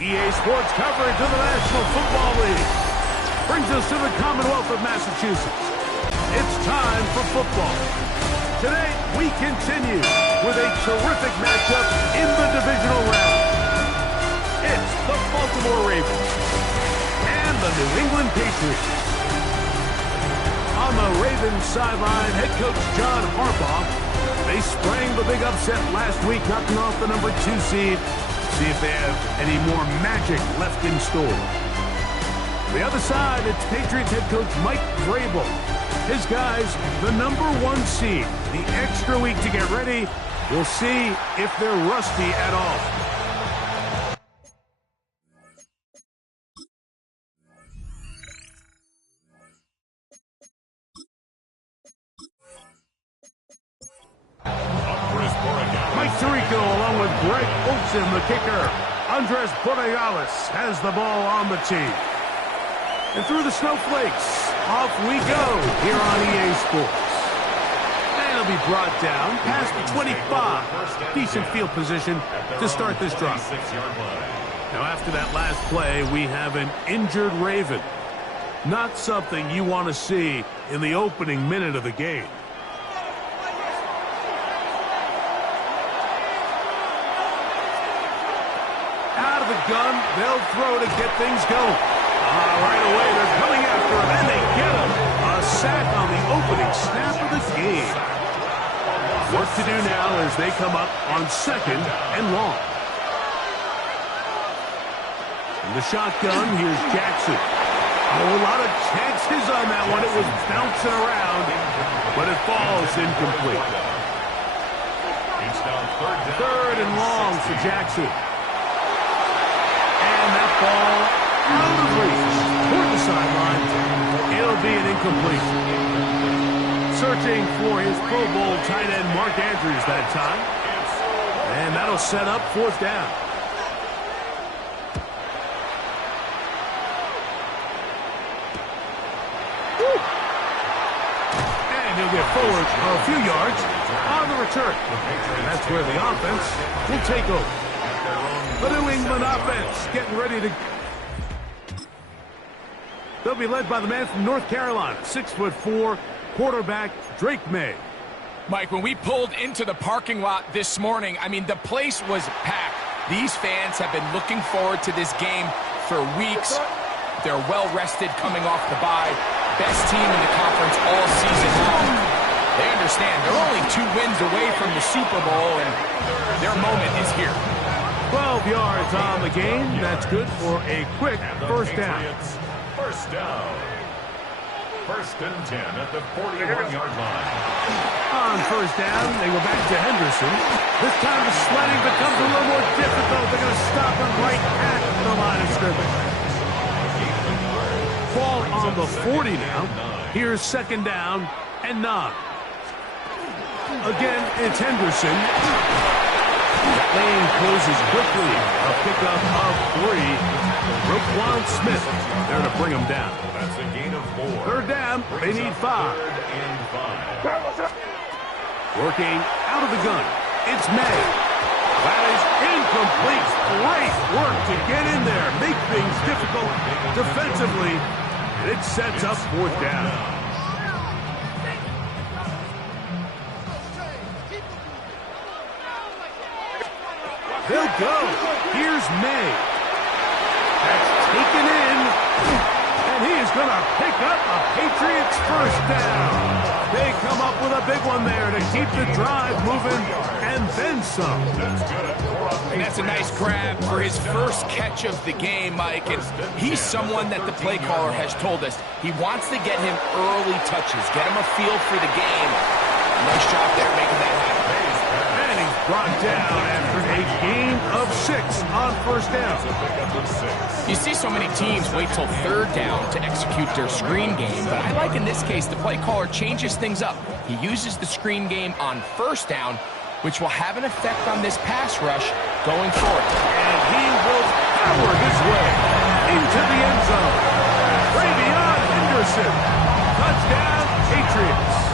EA Sports coverage of the National Football League brings us to the Commonwealth of Massachusetts. It's time for football. Today, we continue with a terrific matchup in the divisional round. It's the Baltimore Ravens and the New England Patriots. On the Ravens sideline, head coach John Harbaugh. They sprang the big upset last week, knocking off the number 2 seed. See if they have any more magic left in store. The other side, it's Patriots head coach Mike Vrabel. His guys, the number 1 seed. The extra week to get ready. We'll see if they're rusty at all. Mike Tirico along with Greg Olsen, the kicker. Andres Borregales has the ball on the tee. And through the snowflakes, off we go here on EA Sports. And it'll be brought down past the 25. Decent field position to start this drive. Now after that last play, we have an injured Raven. Not something you want to see in the opening minute of the game. Out of the gun, they'll throw to get things going. Right away, they're coming after him, and they get him. A sack on the opening snap of the game. Work to do now as they come up on 2nd and long. In the shotgun, here's Jackson. A lot of chances on that one. It was bouncing around, but it falls incomplete. Third and long for Jackson. And that ball out of reach toward the sideline. It'll be an incomplete. Searching for his Pro Bowl tight end Mark Andrews that time. And that'll set up 4th down. Woo. And he'll get forward a few yards on the return. And that's where the offense will take over. The New England offense getting ready to... They'll be led by the man from North Carolina, 6'4", quarterback Drake May. Mike, when we pulled into the parking lot this morning, I mean, the place was packed. These fans have been looking forward to this game for weeks. They're well-rested coming off the bye. Best team in the conference all season long. They understand they're only 2 wins away from the Super Bowl, and their moment is here. 12 yards on the game. That's good for a quick first down. First down. 1st and 10 at the 41-yard line. On first down, they go back to Henderson. This time the sledding becomes a little more difficult. They're going to stop him right at the line of scrimmage. Ball on the 40 now. Here's 2nd down and 9. Again, it's Henderson. Lane closes quickly. A pickup of 3. Roquan Smith there to bring him down. That's a gain of 4. 3rd down. They need 5. 3rd and 5. Working out of the gun. It's May. That is incomplete. Great work to get in there. Make things difficult defensively. And it sets up 4th down. They'll go. Here's May. That's taken in. And he is going to pick up a Patriots first down. They come up with a big one there to keep the drive moving and then some. And that's a nice grab for his first catch of the game, Mike. And he's someone that the play caller has told us he wants to get him early touches, get him a feel for the game. Nice job there making that happen. And he's brought down after a gain of 6 on first down. You see so many teams wait till 3rd down to execute their screen game, but I like in this case the play caller changes things up. He uses the screen game on 1st down, which will have an effect on this pass rush going forward. And he will power his way into the end zone. Ravion Henderson. Touchdown, Patriots.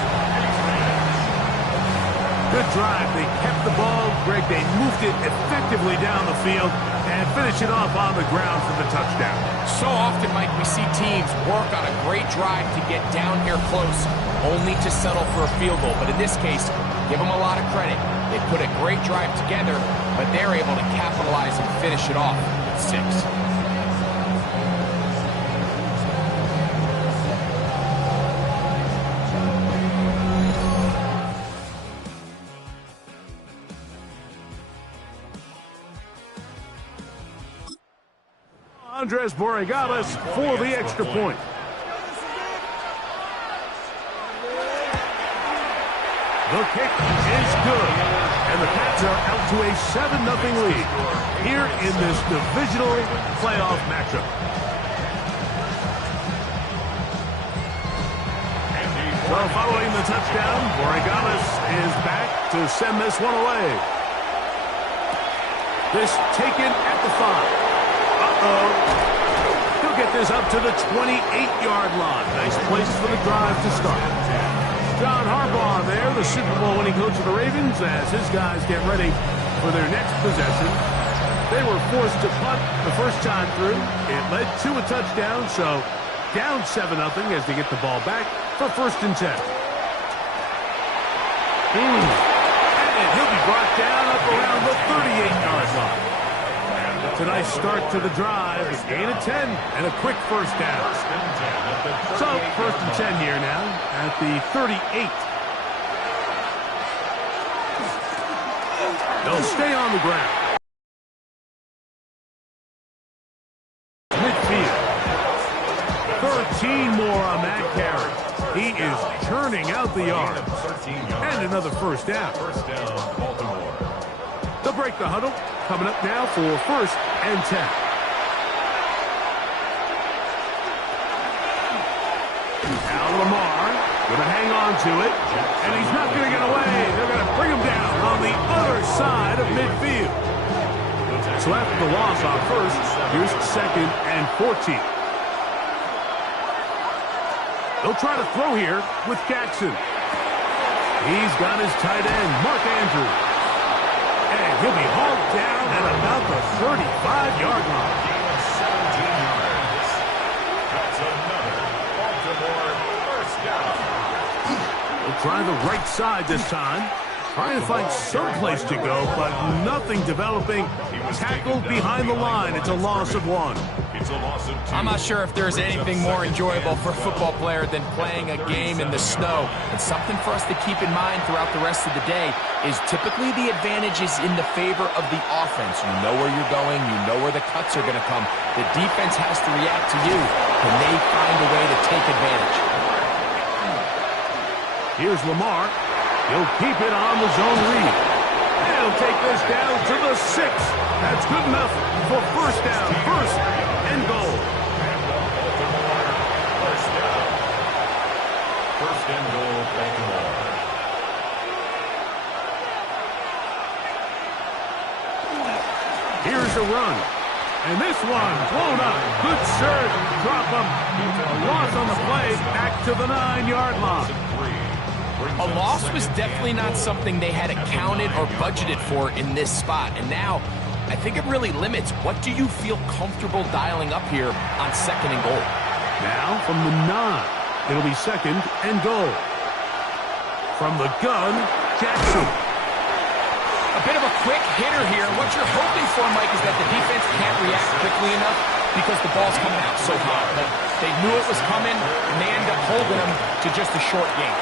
Good drive. They kept the ball. Greg, they moved it effectively down the field and finish it off on the ground for the touchdown. So often, Mike, we see teams work on a great drive to get down here close, only to settle for a field goal. But in this case, give them a lot of credit. They put a great drive together, but they're able to capitalize and finish it off with 6. Andres Borregales for the extra point. The kick is good, and the Pats are out to a 7-0 lead here in this divisional playoff matchup. So following the touchdown, Borregales is back to send this one away. This taken at the 5. He'll get this up to the 28-yard line. Nice place for the drive to start. John Harbaugh there, the Super Bowl winning coach of the Ravens, as his guys get ready for their next possession. They were forced to punt the first time through. It led to a touchdown, so down 7-0 as they get the ball back for 1st and 10. And he'll be brought down up around the 38-yard line. It's a nice start to the drive, a gain of 10, and a quick first down. So, 1st and 10 here now at the 38. They'll stay on the ground. Midfield. 13 more on that carry. He is churning out the yards. And another first down. Baltimore. They'll break the huddle. Coming up now for 1st and 10. Now Lamar going to hang on to it, and he's not going to get away. They're going to bring him down on the other side of midfield. So after the loss on 1st, here's 2nd and 14. They'll try to throw here with Jackson. He's got his tight end, Mark Andrews. And he'll be hauled down at about the 35-yard line. 17 yards. That's another Baltimore first down. We'll try the right side this time. Trying to find some place to go, but nothing developing. Tackled behind the line. It's a loss of 1. It's a loss of 2. I'm not sure if there's anything more enjoyable for a football player than playing a game in the snow. And something for us to keep in mind throughout the rest of the day is typically the advantage is in the favor of the offense. You know where you're going. You know where the cuts are going to come. The defense has to react to you. Can they find a way to take advantage? Here's Lamar. He'll keep it on the zone read. And he'll take this down to the 6. That's good enough for 1st down. 1st and goal. First down. 1st and goal, Baltimore. Here's a run. And this one blown up. Good serve. Drop him. A loss on the play. Back to the 9-yard line. A loss was definitely not something they had accounted or budgeted for in this spot. And now, I think it really limits what do you feel comfortable dialing up here on 2nd and goal. Now from the 9, it'll be 2nd and goal. From the gun, Jackson. A bit of a quick hitter here. What you're hoping for, Mike, is that the defense can't react quickly enough because the ball's coming out so hot. But they knew it was coming, and they end up holding them to just a short game.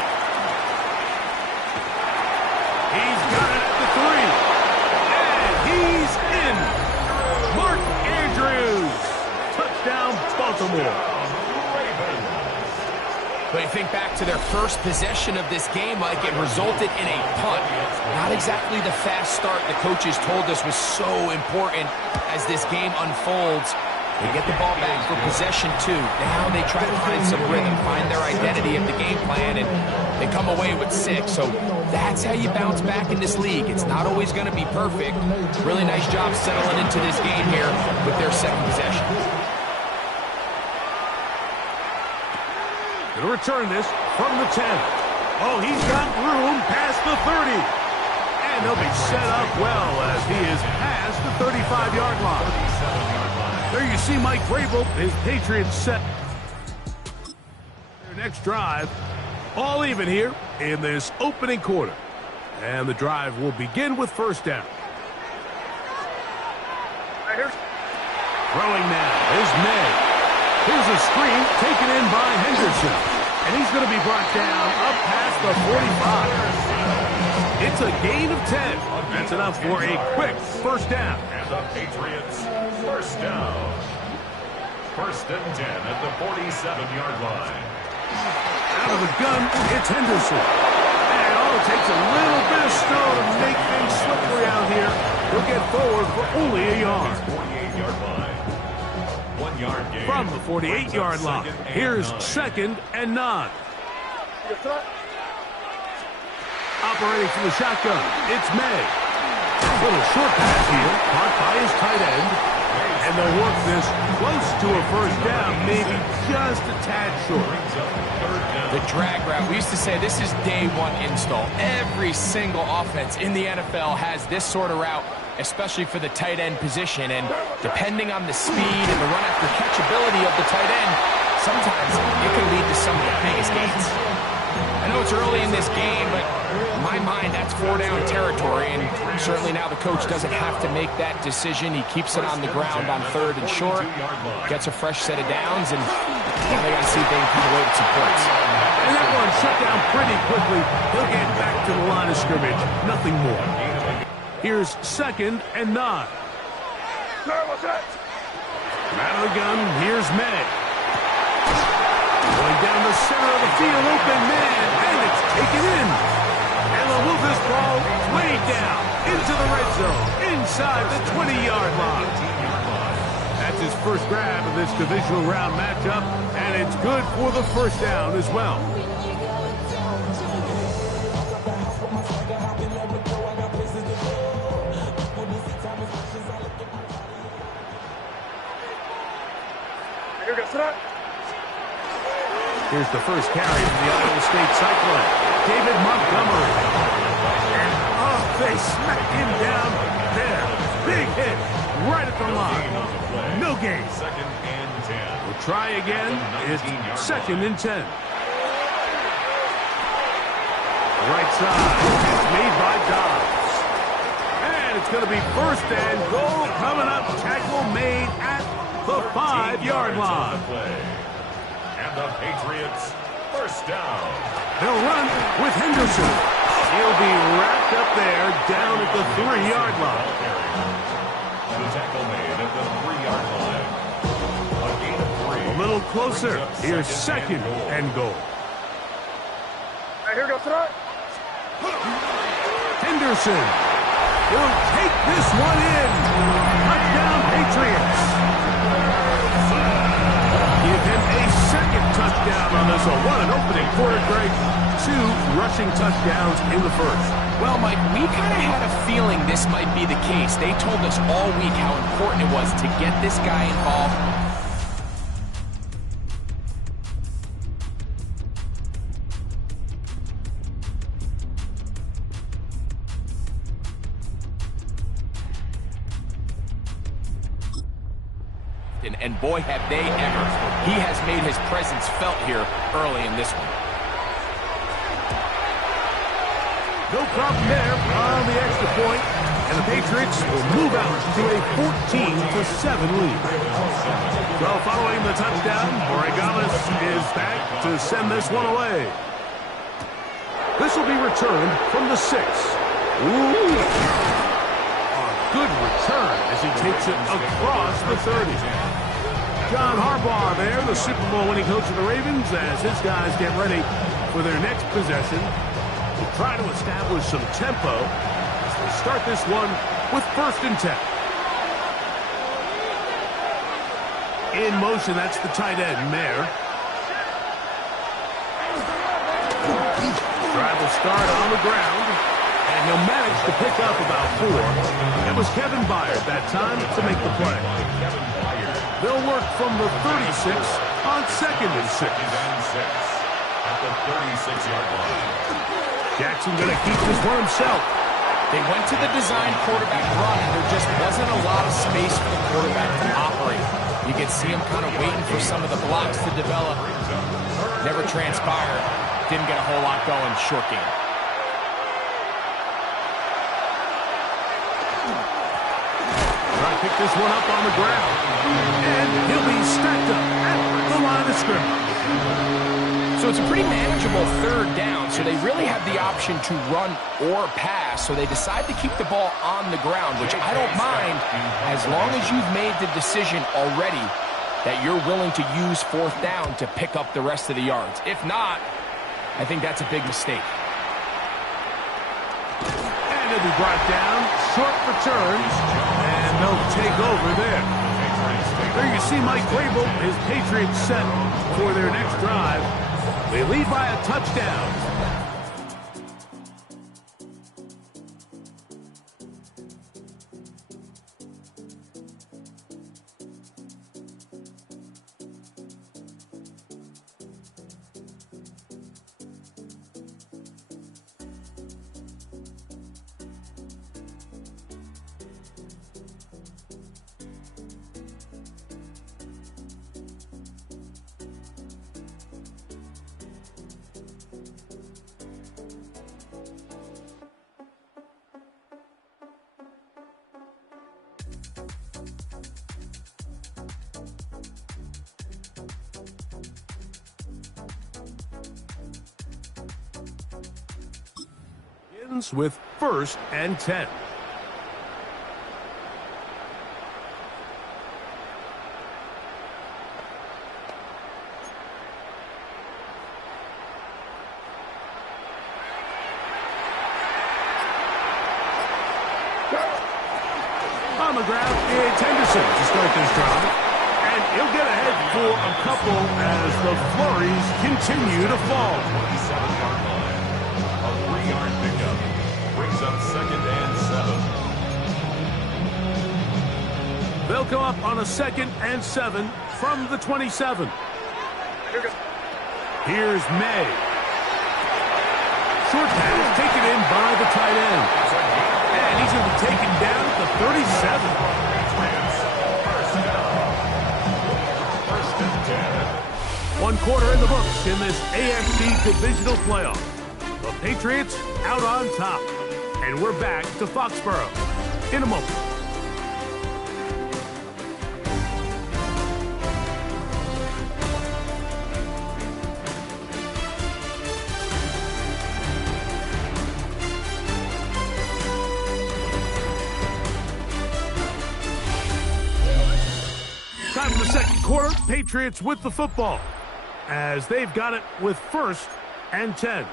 He's got it at the 3. And he's in. Mark Andrews. Touchdown, Baltimore. But you think back to their first possession of this game, Mike, it resulted in a punt. Not exactly the fast start the coaches told us was so important as this game unfolds. They get the ball back for possession 2. Now they try to find some rhythm, find their identity of the game plan, and they come away with 6. So that's how you bounce back in this league. It's not always going to be perfect. Really nice job settling into this game here with their 2nd possession. Going to return this from the 10. Oh, he's got room past the 30. And they'll be set up well as he is past the 35-yard line. There you see Mike Vrabel, his Patriots set. Their next drive, all even here in this opening quarter. And the drive will begin with first down. Throwing now is May. Here's a screen taken in by Henderson. And he's going to be brought down up past the 45. It's a gain of 10. That's enough for a quick first down. And the Patriots first down. First and 10 at the 47-yard line. Out of the gun, it's Henderson. And all it takes a little bit of snow to make things slippery out here. He'll get forward for only a yard. 48-yard line. 1 yard gain. From the 48-yard line, here's 2nd and 9. Operating from the shotgun, it's May. Little short pass here, caught by his tight end. And they'll work this close to a first down, maybe just a tad short. The drag route, we used to say this is day one install. Every single offense in the NFL has this sort of route, especially for the tight end position. And depending on the speed and the run after catch ability of the tight end, sometimes it can lead to some of the biggest gains. I know it's early in this game, but in my mind, that's 4-down territory, and certainly now the coach doesn't have to make that decision. He keeps it on the ground on 3rd and short, gets a fresh set of downs, and they got to see if they can come away with some points. And that one shut down pretty quickly. He'll get back to the line of scrimmage, nothing more. Here's 2nd and 9. Out of the gun, here's May. Going down the center of the field, open man, and it's taken in. And they'll move this ball way down into the red zone, inside the 20-yard line. That's his first grab of this divisional round matchup, and it's good for the first down as well. Here's the first carry from the Iowa State Cyclone, David Montgomery. And they smacked him down there. Big hit right at the line. No gain. 2nd and 10. We'll try again. It's 2nd and 10. Right side. It's made by Dobbs. And it's going to be first and goal coming up. Tackle made at the 5-yard line. And the Patriots first down. They'll run with Henderson. He'll be wrapped up there down at the 3-yard line. The tackle made at the 3-yard line. A gain of 3. A little closer. Here's 2nd and goal. Here goes tonight. Henderson will take this one in. Touchdown, Patriots. Give him a second touchdown on this one. What an opening quarter, Greg. 2 rushing touchdowns in the first. Well, Mike, we kind of had a feeling this might be the case. They told us all week how important it was to get this guy involved. And boy, have they ever. He has made his presence felt here early in this one. No problem there on the extra point, and the Patriots will move out to a 14-7 lead. Well, following the touchdown, Oregalis is back to send this one away. This will be returned from the 6. Ooh. A good return as he takes it across the 30. John Harbaugh there, the Super Bowl winning coach of the Ravens, as his guys get ready for their next possession to try to establish some tempo as they start this one with 1st and 10. In motion, that's the tight end, Mayer. Drive will start on the ground, and he'll manage to pick up about 4. It was Kevin Byard that time to make the play. They'll work from the 36 on 2nd and 6. At the 36-yard line. Jackson going to keep this one himself. They went to the design quarterback run, and there just wasn't a lot of space for the quarterback to operate. You could see him kind of waiting for some of the blocks to develop. Never transpired. Didn't get a whole lot going. Short game. Trying to pick this one up on the ground. And he'll be stacked up at the line of scrimmage. So it's a pretty manageable third down, so they really have the option to run or pass, so they decide to keep the ball on the ground, which I don't mind as long as you've made the decision already that you're willing to use fourth down to pick up the rest of the yards. If not, I think that's a big mistake. And he'll be brought down, short returns, and they'll take over there. There you see Mike Vrabel, his Patriots set for their next drive. They lead by a touchdown. With 1st and 10. On the ground, it's Henderson to start this drive. And he'll get ahead for a couple as the flurries continue to fall. 27-yard line. A 3-yard pickup. Brings up 2nd and 7. They'll come up on a 2nd and 7 from the 27. Here's May. Short pass taken in by the tight end. And he's going to be taken down at the 37. First and 10. One quarter in the books in this AFC divisional playoff. The Patriots out on top. And we're back to Foxborough in a moment. Time for the second quarter. Patriots with the football as they've got it with 1st and 10.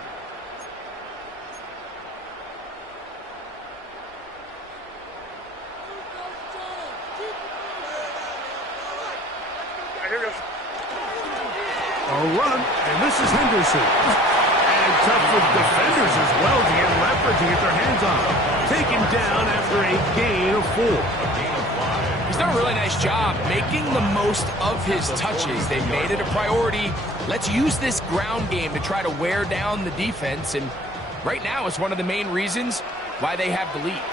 A run, and this is Henderson. And tough with defenders as well to get leverage and get their hands on him. Taken down after a gain of 4. He's done a really nice job making the most of his touches. They've made it a priority. Let's use this ground game to try to wear down the defense, and right now it's one of the main reasons why they have the lead.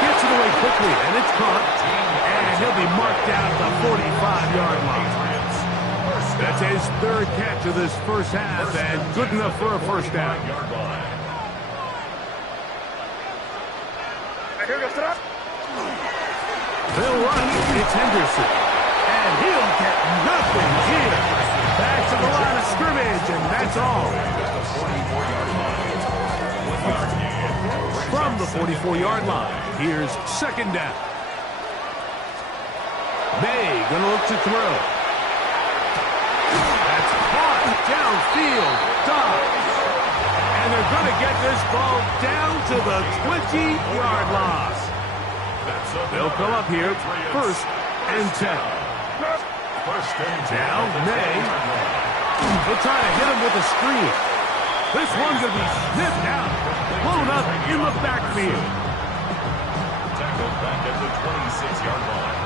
Gets it away quickly, and it's caught. And he'll be marked down at the 45-yard line. That's his 3rd catch of this first half, and good enough for a first down. They'll run. It's Henderson. And he'll get nothing here. Back to the line of scrimmage, and that's all. From the 44-yard line, here's 2nd down. May going to look to throw. That's caught downfield. Dodge. And they're going to get this ball down to the 20-yard line. They'll come up here 1st and 10. Now May. They'll try to hit him with a screen. This one's going to be sniffed out. Blown up in the backfield. Tackled back at the 26-yard line.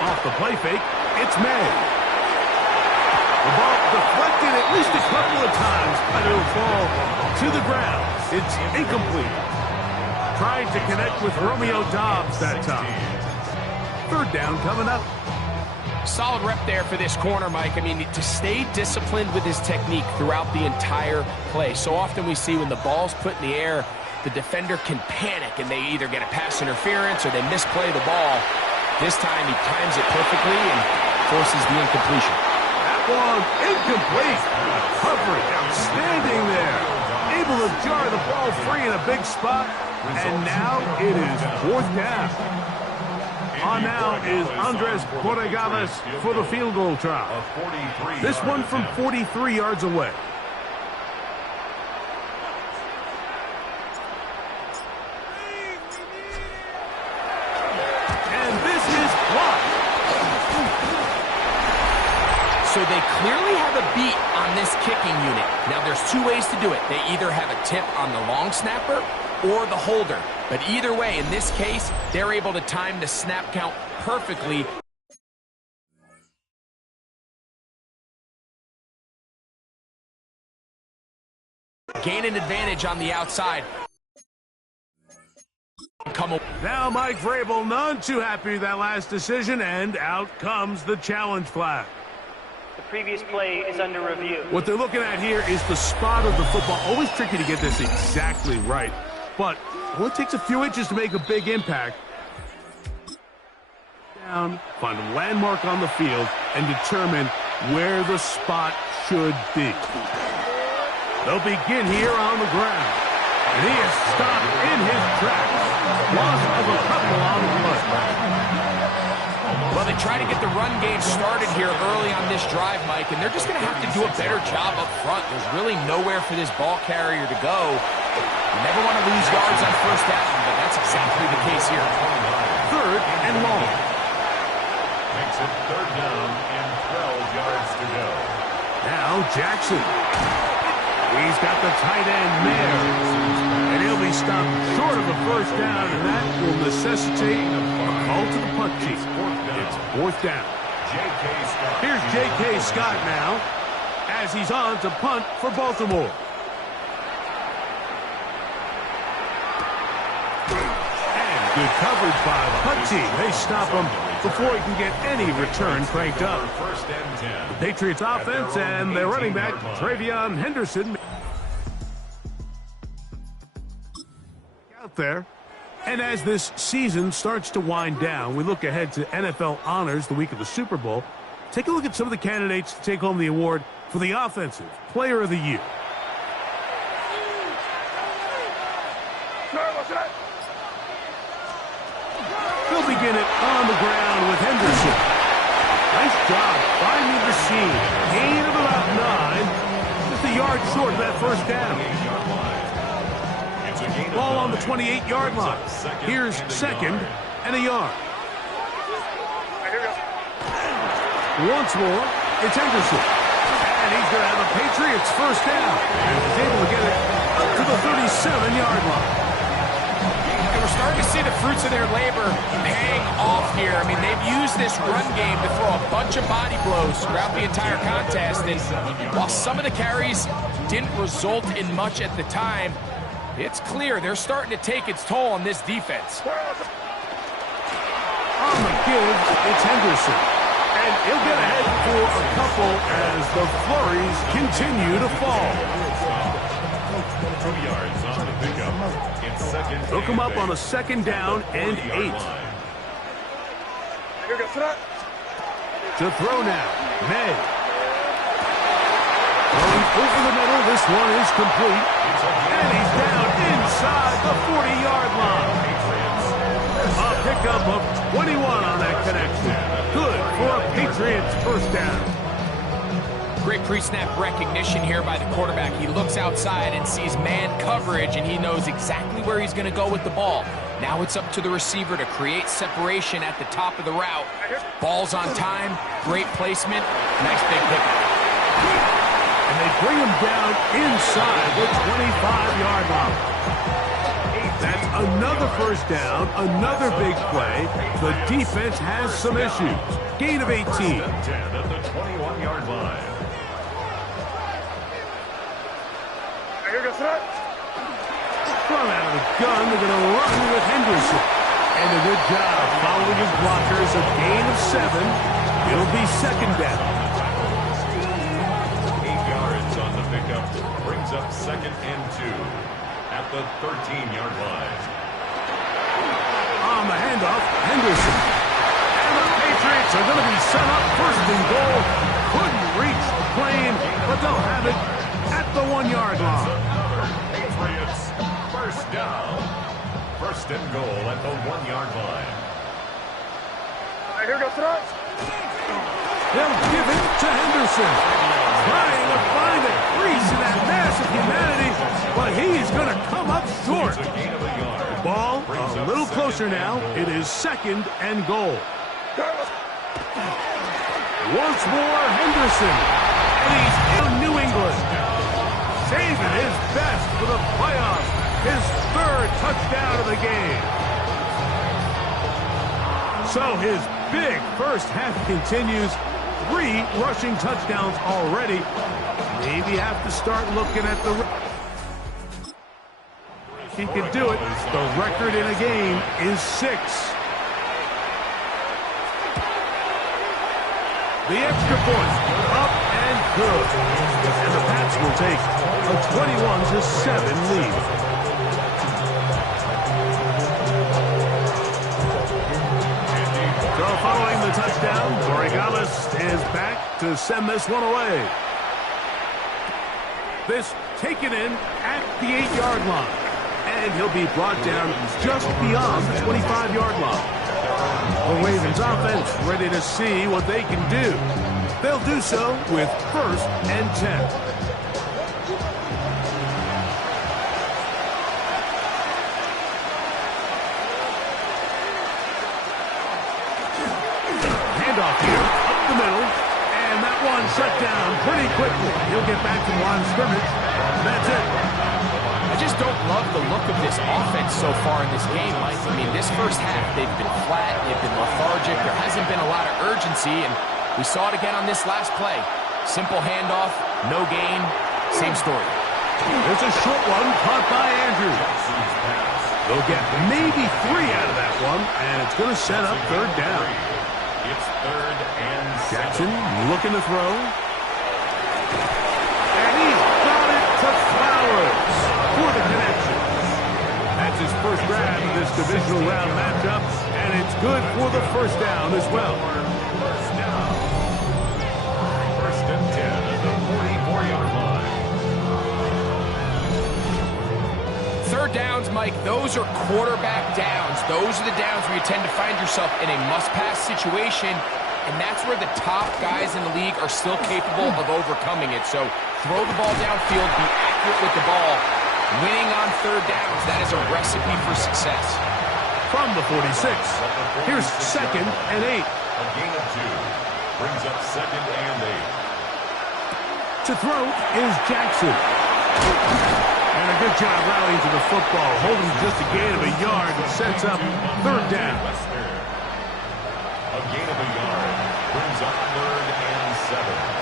Off the play fake, it's May. The ball deflected at least a couple of times, but it'll fall to the ground. It's incomplete. Trying to connect with Romeo Doubs that time. Third down coming up. Solid rep there for this corner, Mike. I mean, to stay disciplined with his technique throughout the entire play. So often we see when the ball's put in the air, the defender can panic and they either get a pass interference or they misplay the ball. This time he times it perfectly and forces the incompletion. That one incomplete. Recovery outstanding there. Able to jar the ball free in a big spot. And now it is fourth down. On now is Andres Borregales for the field goal try. This one from 43 yards away. And this is blocked. So they clearly have a beat on this kicking unit. Now there's two ways to do it. They either have a tip on the long snapper or the holder. But either way, in this case, they're able to time the snap count perfectly. Gain an advantage on the outside. Now Mike Vrabel, none too happy with that last decision, and out comes the challenge flag. The previous play is under review. What they're looking at here is the spot of the football. Always tricky to get this exactly right, but it only takes a few inches to make a big impact. Down, find a landmark on the field, and determine where the spot should be. They'll begin here on the ground. And he is stopped in his tracks. Loss of a couple on the play. Well, they try to get the run game started here early on this drive, Mike, and they're just going to have to do a better job up front. There's really nowhere for this ball carrier to go. You never want to lose yards on first down, but that's exactly the case here. Third and long. Makes it third down and 12 yards to go. Now Jackson. He's got the tight end there. And he'll be stopped short of a first down, and that will necessitate a call to the punt chief. It's fourth down. Here's J.K. Scott now as he's on to punt for Baltimore. And good coverage by the punt team. They stop him before he can get any return cranked up. The Patriots offense and their running back, Travion Henderson, out there. And as this season starts to wind down, we look ahead to NFL honors the week of the Super Bowl. Take a look at some of the candidates to take home the award for the Offensive Player of the Year. They'll begin it on the ground with Henderson. Nice job finding the seam. Gain of about 9. Just a yard short of that first down. Ball on the 28-yard line. Here's second and a yard. Once more, it's Henderson. And he's going to have a Patriots first down. And he's able to get it up to the 37-yard line. And we're starting to see the fruits of their labor paying off here. I mean, they've used this run game to throw a bunch of body blows throughout the entire contest. And while some of the carries didn't result in much at the time, it's clear they're starting to take its toll on this defense. On the give, it's Henderson. And he'll get ahead for a couple as the flurries continue to fall. 2 yards on the pickup. It's second. They'll come up on a second down and 8. To throw now, May. Going over the middle, this one is complete. And he's down inside the 40-yard line. A pickup of 21 on that connection. Good for a Patriots first down. Great pre-snap recognition here by the quarterback. He looks outside and sees man coverage, and he knows exactly where he's going to go with the ball. Now it's up to the receiver to create separation at the top of the route. Ball's on time, great placement, nice big pickup. And they bring him down inside the 25-yard line. That's another first down, another big play. The defense has some issues. Gain of 18. At the 21-yard line. From out of the gun, they're going to run with Henderson. And a good job following his blockers. A gain of 7. It'll be second down. 8 yards on the pickup. Brings up 2nd and 2 at the 13-yard line. On the handoff, Henderson. And the Patriots are going to be set up 1st and goal. Couldn't reach the plane, but they'll have it at the 1-yard line. Patriots 1st down. 1st and goal at the 1-yard line. They'll give it to Henderson. Trying to find a crease in that mass of humanity, but he's going to come up short. A gain of a yard. Ball a little closer now. It is 2nd and goal. Once more, Henderson. And he's in New England. Saving his best for the playoffs. His 3rd touchdown of the game. So his big first half continues. 3 rushing touchdowns already. Maybe have to start looking at the... He can do it. The record in a game is 6. The extra point, up and good. And the Pats will take a 21-7 lead. So following the touchdown, Borregales is back to send this one away. This taken in at the 8-yard line. And he'll be brought down just beyond the 25-yard line. The Ravens offense ready to see what they can do. They'll do so with 1st and 10. Handoff here, up the middle, and that one shut down pretty quickly. He'll get back to the line of scrimmage. That's it. I just don't love the look of this offense so far in this game, Mike. I mean, this first half, they've been flat, they've been lethargic, there hasn't been a lot of urgency, and we saw it again on this last play. Simple handoff, no gain, same story. It's a short one caught by Andrews. They'll get maybe 3 out of that one, and it's going to set up 3rd down. It's 3rd and 7. Jackson looking to throw. And he's got it to Flowers for the connection. That's his first grab of this divisional round matchup, and it's good for the 1st down as well. 1st down. 1st and 10 at the 44-yard line. 3rd downs, Mike, those are quarterback downs. Those are the downs where you tend to find yourself in a must-pass situation, and that's where the top guys in the league are still capable of overcoming it. So throw the ball downfield, be accurate with the ball. Winning on 3rd downs, that is a recipe for success. From the 46, here's 2nd and 8. A gain of 2 brings up 2nd and 8. To throw is Jackson. And a good job rallying to the football, holding just a gain of a yard and sets up 3rd down. A gain of a yard brings up 3rd and 7.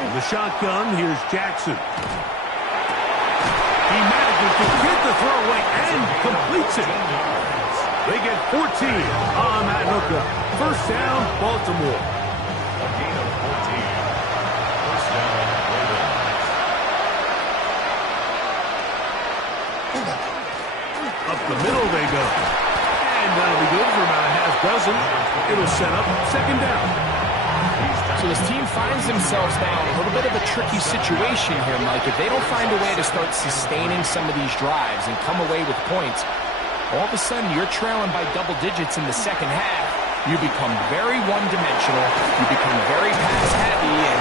In the shotgun, here's Jackson. He manages to get the throwaway and completes it. They get 14 on that hookup. 1st down, Baltimore. A gain of 14. 1st down, Ravens. Up the middle they go. And that'll be good for about a half dozen. It'll set up 2nd down. So this team finds themselves now in a little bit of a tricky situation here, Mike. If they don't find a way to start sustaining some of these drives and come away with points, all of a sudden you're trailing by double digits in the 2nd half. You become very one-dimensional. You become very pass-heavy, and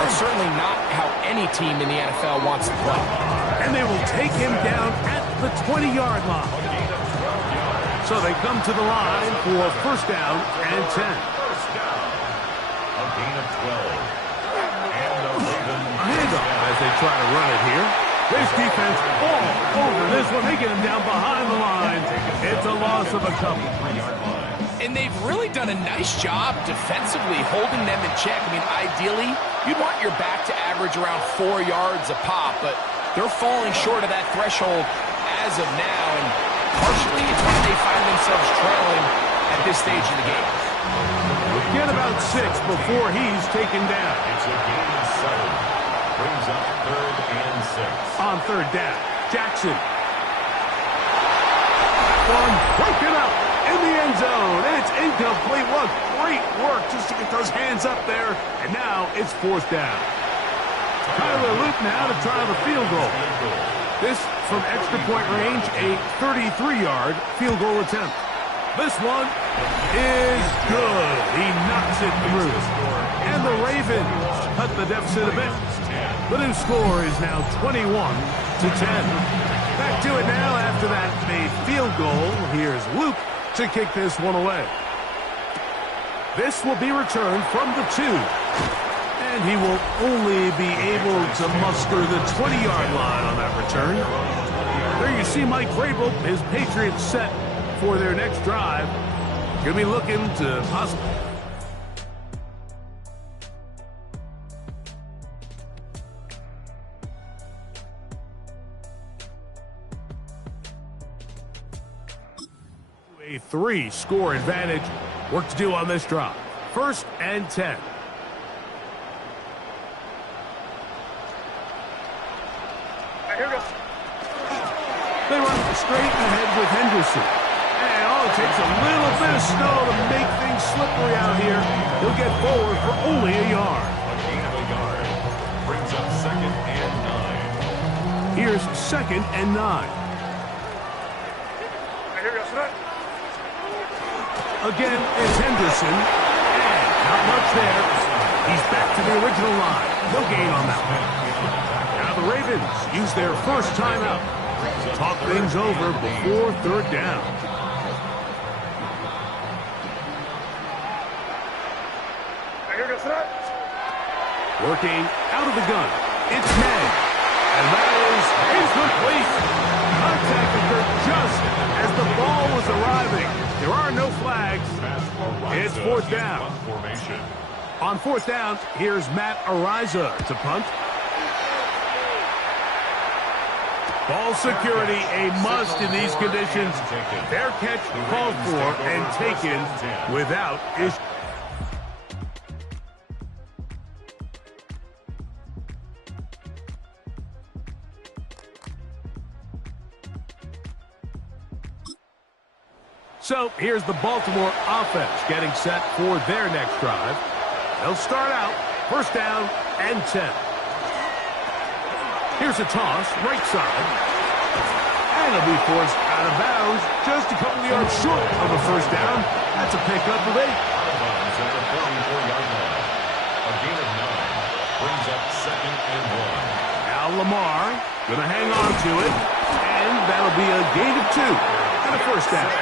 that's certainly not how any team in the NFL wants to play. And they will take him down at the 20-yard line. So they come to the line for 1st down and 10. 1st down. A gain of 12. And the Ravens. A handoff as they try to run it here. This defense all over this one. They get him down behind the line. It's a loss of a couple. 3-yard line. And they've really done a nice job defensively holding them in check. I mean, ideally, you'd want your back to average around 4 yards a pop, but they're falling short of that threshold as of now, and partially it's why they find themselves trailing at this stage of the game. Get about 6 before he's taken down. It's a gain of 7. Brings up 3rd and 6. On 3rd down, Jackson. One broken up in the end zone. It's incomplete. What great work just to get those hands up there. And now it's 4th down. Tyler Luke now to try the field goal. This from extra point range, a 33-yard field goal attempt. This one is good. He knocks it through. And the Ravens cut the deficit a bit. The new score is now 21-10. Back to it now after that made field goal. Here's Luke to kick this one away. This will be returned from the 2. And he will only be able to muster the 20-yard line on that return. There you see Mike Vrabel, his Patriots set for their next drive. Going to be looking to possibly... A 3-score advantage. Work to do on this drive. 1st and 10. They run straight ahead with Henderson. And it takes a little bit of snow to make things slippery out here. He'll get forward for only a yard. A gain of a yard. Brings up 2nd and 9. Here's 2nd and 9. Again, it's Henderson. And not much there. He's back to the original line. No gain on that one. Now the Ravens use their first timeout. Talk things over before 3rd down. Working out of the gun. It's Ned. And that is incomplete. Contact occurred just as the ball was arriving. There are no flags. It's 4th down. On 4th down, here's Matt Ariza to punt. Ball security, a must in these conditions. Fair catch called for and taken without issue. So here's the Baltimore offense getting set for their next drive. They'll start out 1st down and 10. Here's a toss, right side. And it'll be forced out of bounds just a couple of yards short of a 1st down. That's a pickup of 8. Out of bounds at the 34-yard line. A gain of 9. Brings up 2nd and 1. Now Lamar going to hang on to it. And that'll be a gain of 2 and a 1st down.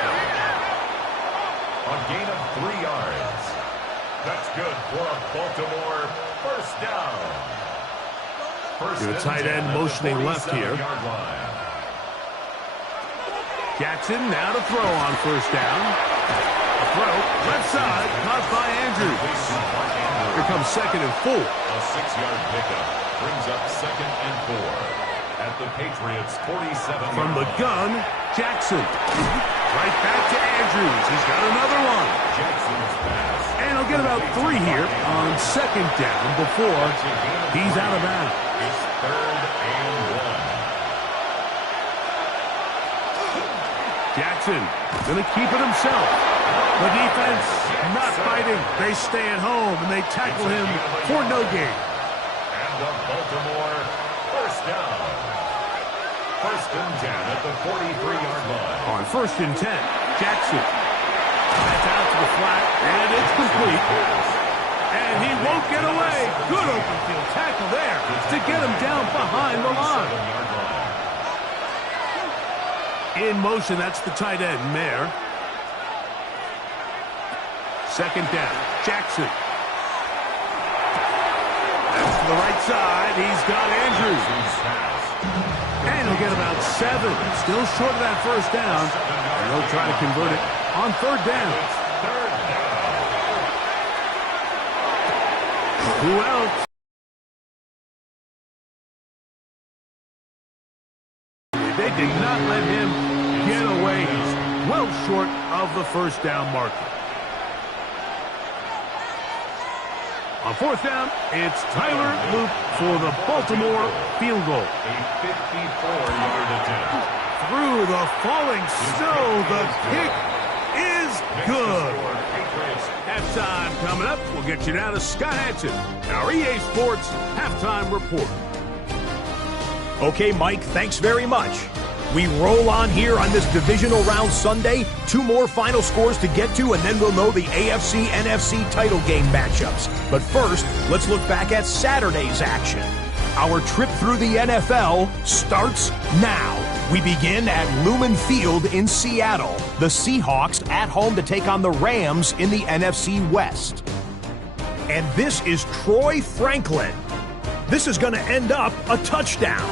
A gain of 3 yards. That's good for a Baltimore 1st down. The tight end motioning left here. Jackson now to throw on 1st down. A throw, left side, caught by Andrews. Here comes 2nd and 4. A 6-yard pickup brings up 2nd and 4 at the Patriots 47. From the gun, Jackson. Right back to Andrews. He's got another one. Jackson's pass. And he'll get about 3 here on 2nd down before he's out of bounds. It's 3rd and 1. Jackson going to keep it himself. The defense not fighting. They stay at home and they tackle him for no gain. And the Baltimore 1st down. 1st and 10 at the 43-yard line. On 1st and 10, Jackson. That's out to the flat, and it's complete. And he won't get away. Good open field tackle there to get him down behind the line. In motion, that's the tight end, Mayer. 2nd down, Jackson. That's to the right side. He's got Andrews. And he'll get about 7. Still short of that 1st down. And they'll try to convert it on 3rd down. Who else? They did not let him get away. He's well short of the first down marker. On fourth down, it's Tyler Luke for the Baltimore field goal. A 54-yard attempt. Through the falling snow, the kick is good. Halftime coming up. We'll get you down to Scott Hanson, our EA Sports halftime report. Okay, Mike, thanks very much. We roll on here on this divisional round Sunday. 2 more final scores to get to, and then we'll know the AFC-NFC title game matchups. But first, let's look back at Saturday's action. Our trip through the NFL starts now. We begin at Lumen Field in Seattle. The Seahawks at home to take on the Rams in the NFC West. And this is Troy Franklin. This is going to end up a touchdown.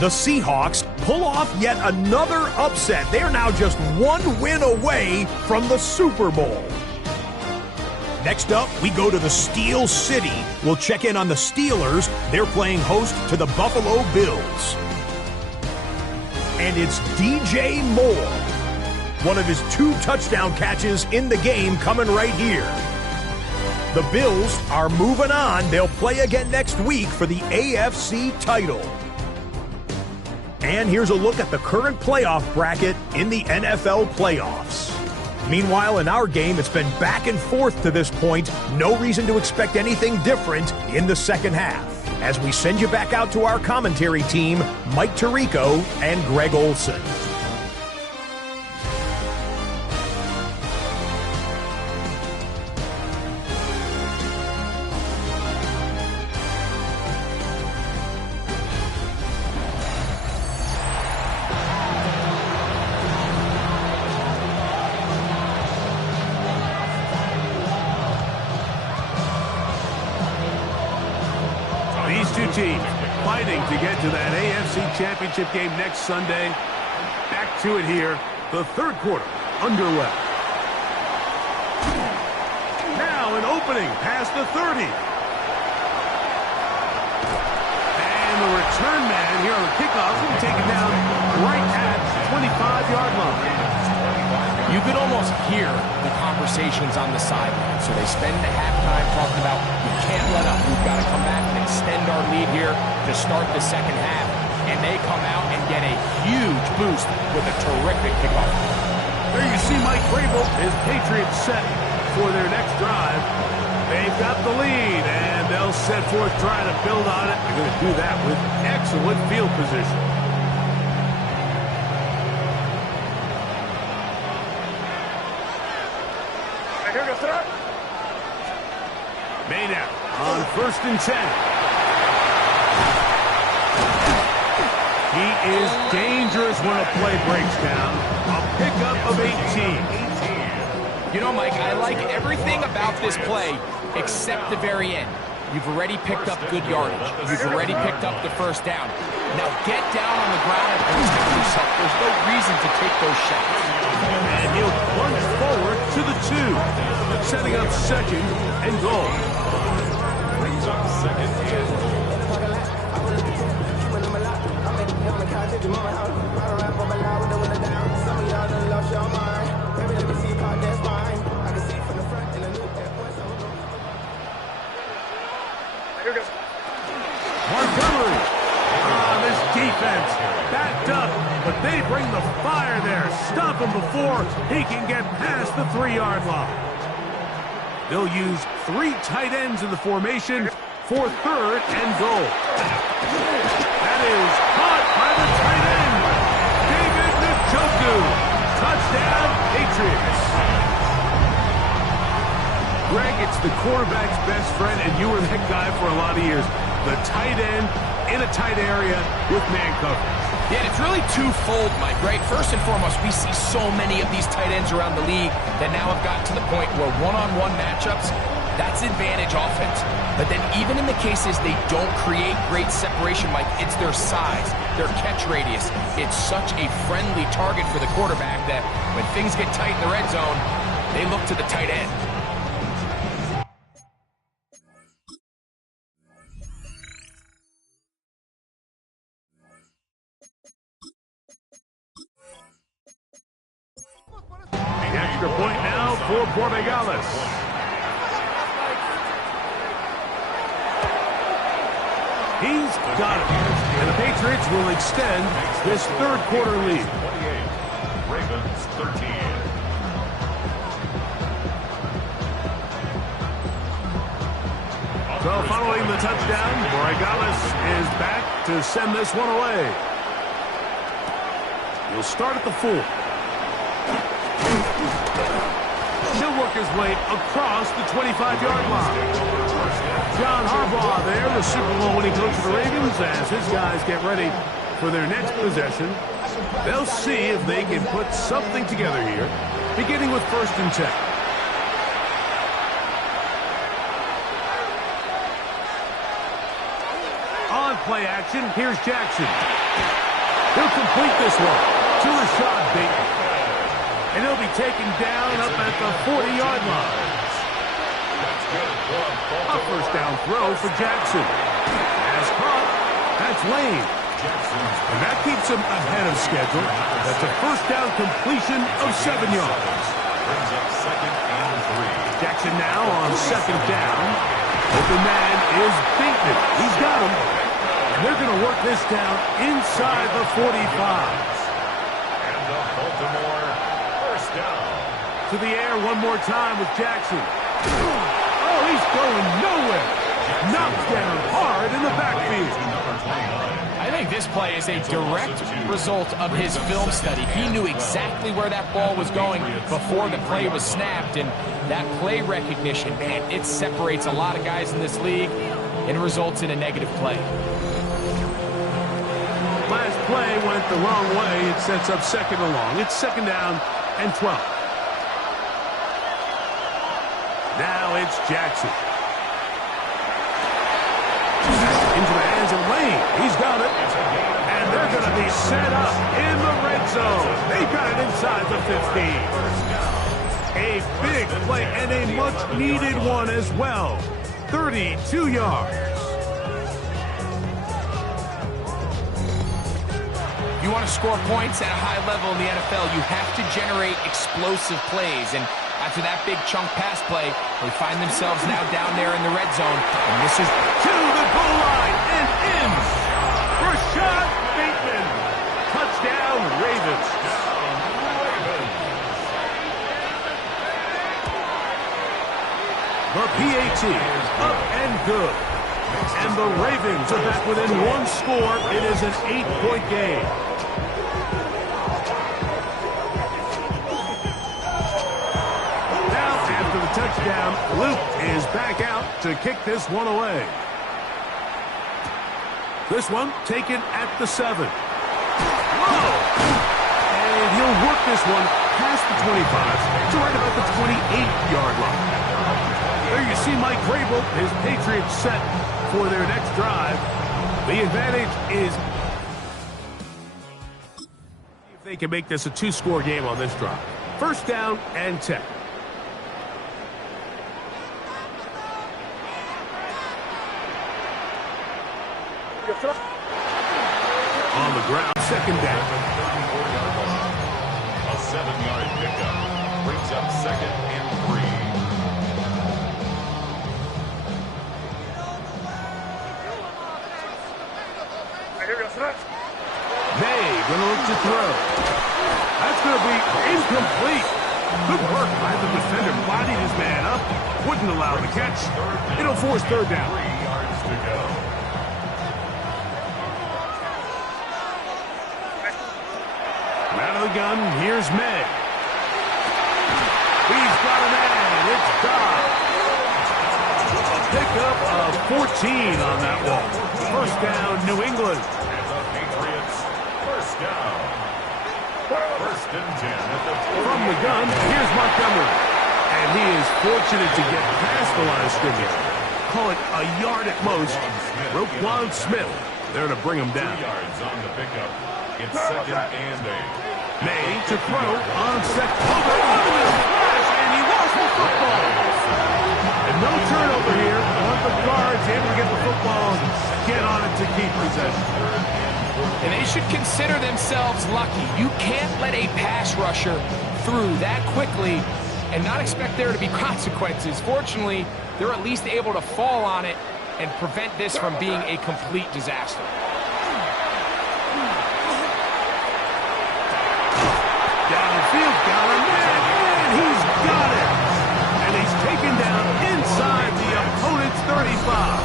The Seahawks pull off yet another upset. They are now just 1 win away from the Super Bowl. Next up, we go to the Steel City. We'll check in on the Steelers. They're playing host to the Buffalo Bills. And it's DJ Moore. One of his 2 touchdown catches in the game coming right here. The Bills are moving on. They'll play again next week for the AFC title. And here's a look at the current playoff bracket in the NFL playoffs. Meanwhile, in our game, it's been back and forth to this point. No reason to expect anything different in the second half. As we send you back out to our commentary team, Mike Tirico and Greg Olson. These two teams fighting to get to that AFC Championship game next Sunday. Back to it here. The third quarter underway. Now an opening past the 30. And the return man here on the kickoff will be taken down right at the 25-yard line. You could almost hear the conversations on the sideline. So they spend the halftime talking about, we can't let up. We've got to come back and extend our lead here to start the second half. And they come out and get a huge boost with a terrific kickoff. There you see Mike Vrabel, his Patriots set for their next drive. They've got the lead, and they'll set forth trying to build on it. They're going to do that with excellent field position. Maynard on 1st and 10. He is dangerous when a play breaks down. A pickup of 18. You know, Mike, I like everything about this play except the very end. You've already picked up good yardage. You've already picked up the first down. Now get down on the ground and protect yourself. There's no reason to take those shots. And he'll plunge forward to the 2, setting up 2nd and goal. Montgomery on this defense, backed up, but they bring the fire there. Stop him before he can get past the 3-yard line. They'll use 3 tight ends in the formation for 3rd and goal. That is caught by the tight end, David Njoku. Touchdown, Patriots. Greg, it's the quarterback's best friend, and you were that guy for a lot of years. The tight end in a tight area with man coverage. Yeah, it's really twofold, Mike, right? First and foremost, we see so many of these tight ends around the league that now have gotten to the point where one-on-one matchups, that's advantage offense. But then even in the cases they don't create great separation, Mike, it's their size, their catch radius. It's such a friendly target for the quarterback that when things get tight in the red zone, they look to the tight end. for Borregales. He's got it. And the Patriots will extend this third quarter lead. 28. Ravens 13. So following the touchdown, Borregales is back to send this one away. He'll start at the 4. He'll work his way across the 25-yard line. John Harbaugh there, the Super Bowl winning coach of the Ravens, as his guys get ready for their next possession. They'll see if they can put something together here, beginning with 1st and 10. On play action, here's Jackson. He'll complete this one to Rashad Bateman. And he'll be taken down up at the 40-yard line. A 1st down throw for Jackson. As caught, that's Lane. And that keeps him ahead of schedule. That's a 1st down completion of 7 yards. Jackson now on 2nd down. Open man is Bateman. He's got him. And they're going to work this down inside the 45. And the Baltimore 1st down. To the air one more time with Jackson. Oh, he's going nowhere. Knocked down hard in the backfield. I think this play is a direct result of his film study. He knew exactly where that ball was going before the play was snapped, and that play recognition, man, it separates a lot of guys in this league and results in a negative play. Last play went the wrong way. It sets up 2nd and long. It's 2nd down and 12. Now it's Jackson. Into the hands of Lane. He's got it. And they're going to be set up in the red zone. They've got it inside the 15. A big play and a much-needed one as well. 32 yards. You want to score points at a high level in the NFL, you have to generate explosive plays. And after that big chunk pass play, they find themselves now down there in the red zone. And this is to the goal line and in. Rashad Bateman. Touchdown, Ravens. The PAT is up and good. And the Ravens are back within 1 score. It is an 8-point game. Now, after the touchdown, Luke is back out to kick this one away. This one taken at the 7. Whoa! And he'll work this one past the 25 to right about the 28-yard line. There you see Mike Vrabel, his Patriots set for their next drive. The advantage is if they can make this a 2-score game on this drive. 1st down and 10. On the ground, 2nd down. A 7-yard pickup brings up 2nd and 3. May gonna look to throw. That's gonna be incomplete. Good work by the defender. Bodied his man up. Wouldn't allow the catch. It'll force 3rd down. 3 yards to go. Out of the gun, here's May. He's got a man. It's Dodd. A pickup of 14 on that one. 1st down, New England. And the Patriots 1st down. 1st and 10 at the 20. From the gun, here's Montgomery. And he is fortunate to get past the line of scrimmage. Call it a yard at most. Roquan Smith there to bring him down. 2 yards on the pickup. It's 2nd and 8. May to throw on 2nd. And he lost the football. And no turnover here. But the guards able to get the football and get on it to keep possession. And they should consider themselves lucky. You can't let a pass rusher through that quickly and not expect there to be consequences. Fortunately, they're at least able to fall on it and prevent this from being a complete disaster. Downfield, got him, and he's got it. And he's taken down inside the opponent's 35.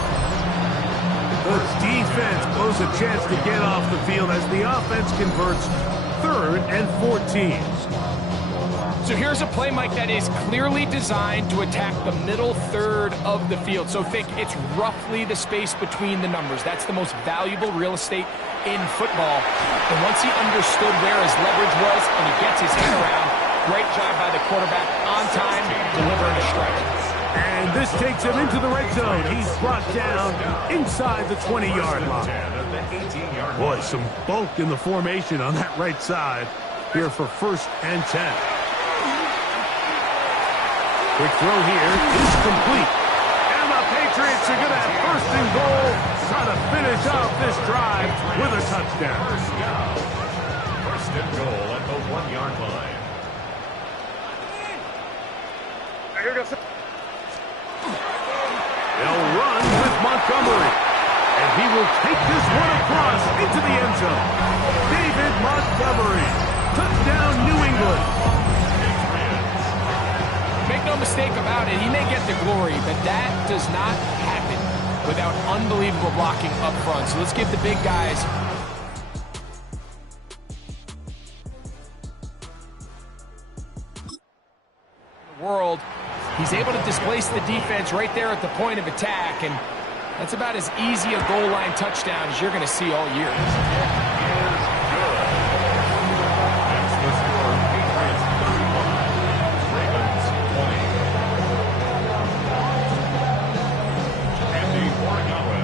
The defense blows a chance to get off the field as the offense converts 3rd and 14. So here's a play, Mike, that is clearly designed to attack the middle third of the field. So think it's roughly the space between the numbers. That's the most valuable real estate in football. And once he understood where his leverage was and he gets his head around, great job by the quarterback on time, delivering a strike. And this takes him into the red zone. He's brought down inside the 20-yard line. Boy, some bulk in the formation on that right side here for 1st and 10. Quick throw here is complete. And the Patriots are going to have 1st and goal, try to finish off this drive with a touchdown. 1st and goal at the 1-yard line. They'll run with Montgomery. And he will take this one across into the end zone. David Montgomery. Touchdown, New England. Make no mistake about it, he may get the glory, but that does not happen without unbelievable blocking up front. So let's give the big guys the world. He's able to displace the defense right there at the point of attack, and that's about as easy a goal line touchdown as you're going to see all year.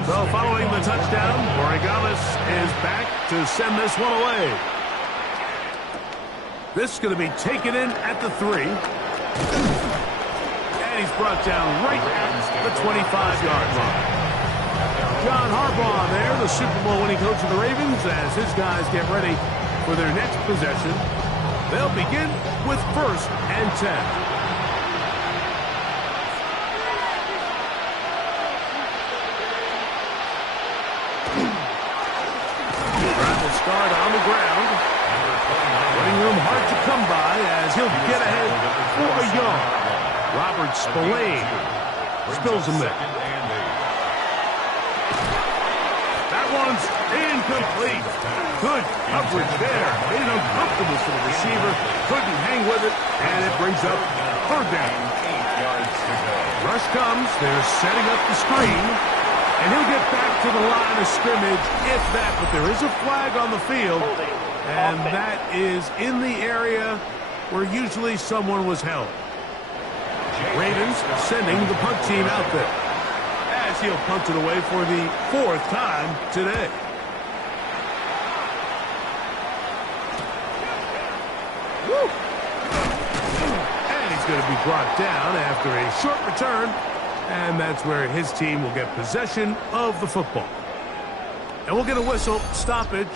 So following the touchdown, Gonzalez is back to send this one away. This is going to be taken in at the 3. And he's brought down right at the 25-yard line. John Harbaugh there, the Super Bowl winning coach of the Ravens, as his guys get ready for their next possession. They'll begin with 1st and 10. Start on the ground. Running room hard to come by as he'll get ahead for a yard. Robert Spillane spills him there. That one's incomplete. Good coverage there. Made it uncomfortable for the receiver. Couldn't hang with it, and it brings up 3rd down. Rush comes. They're setting up the screen. And he'll get back to the line of scrimmage, if that. But there is a flag on the field, and that is in the area where usually someone was held. Ravens sending the punt team out there, as he'll punt it away for the 4th time today. Woo! And he's going to be brought down after a short return. And that's where his team will get possession of the football. And we'll get a whistle stoppage